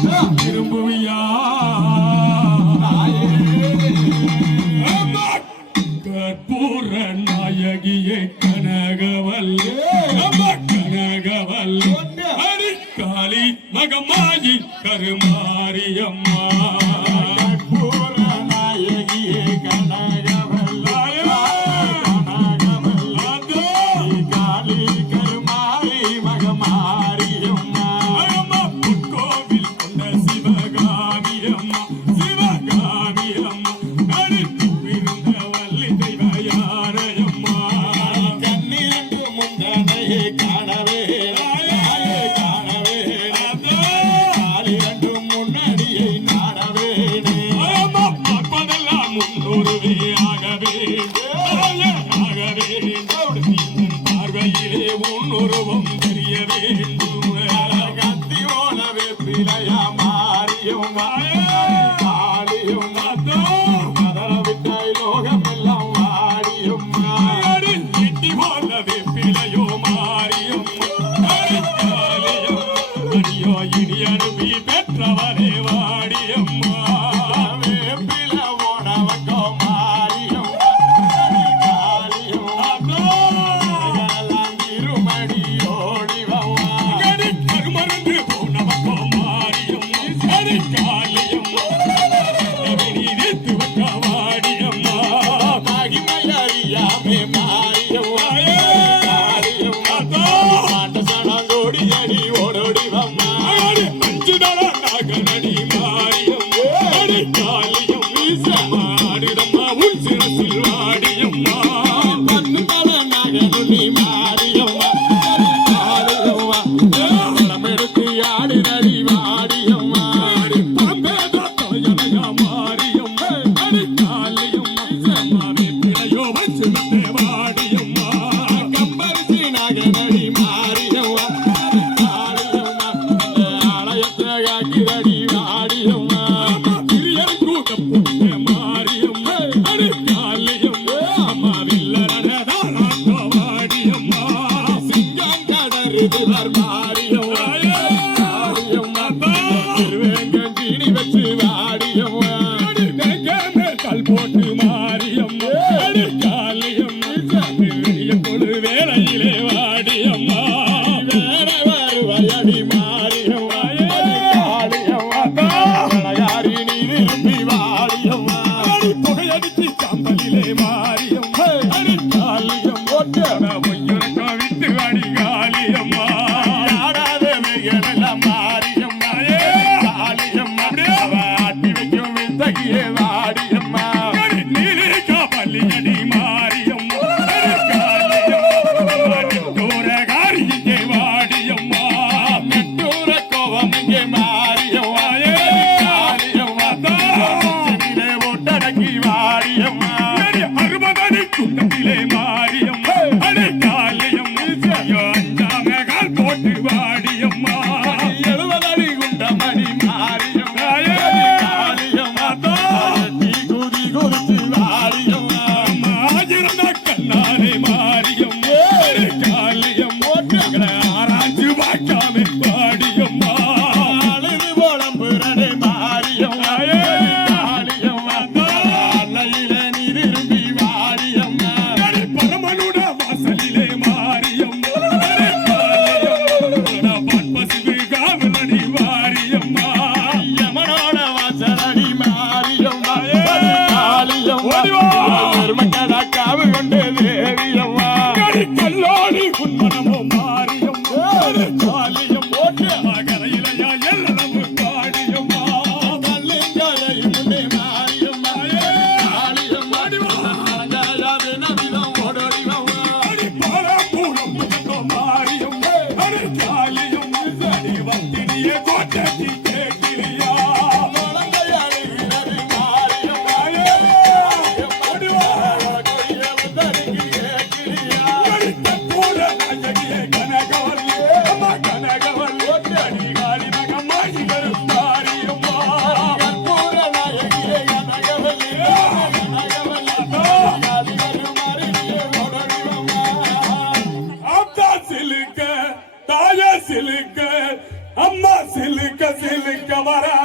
Yeah. காணவே நாயே காணவே. நாலு ரெண்டும் முன்னாடியை நாடவே பார்ப்பதெல்லாம் முன்னோருவே ஆகவே ஆகவே பார்வையிலே உன்னுருவம் தெரிய வேண்டும் கத்தி ஓலவே பிழையாம் não கரையிலே வாடி அம்மா. வாடியம்மா kazili kazili kavara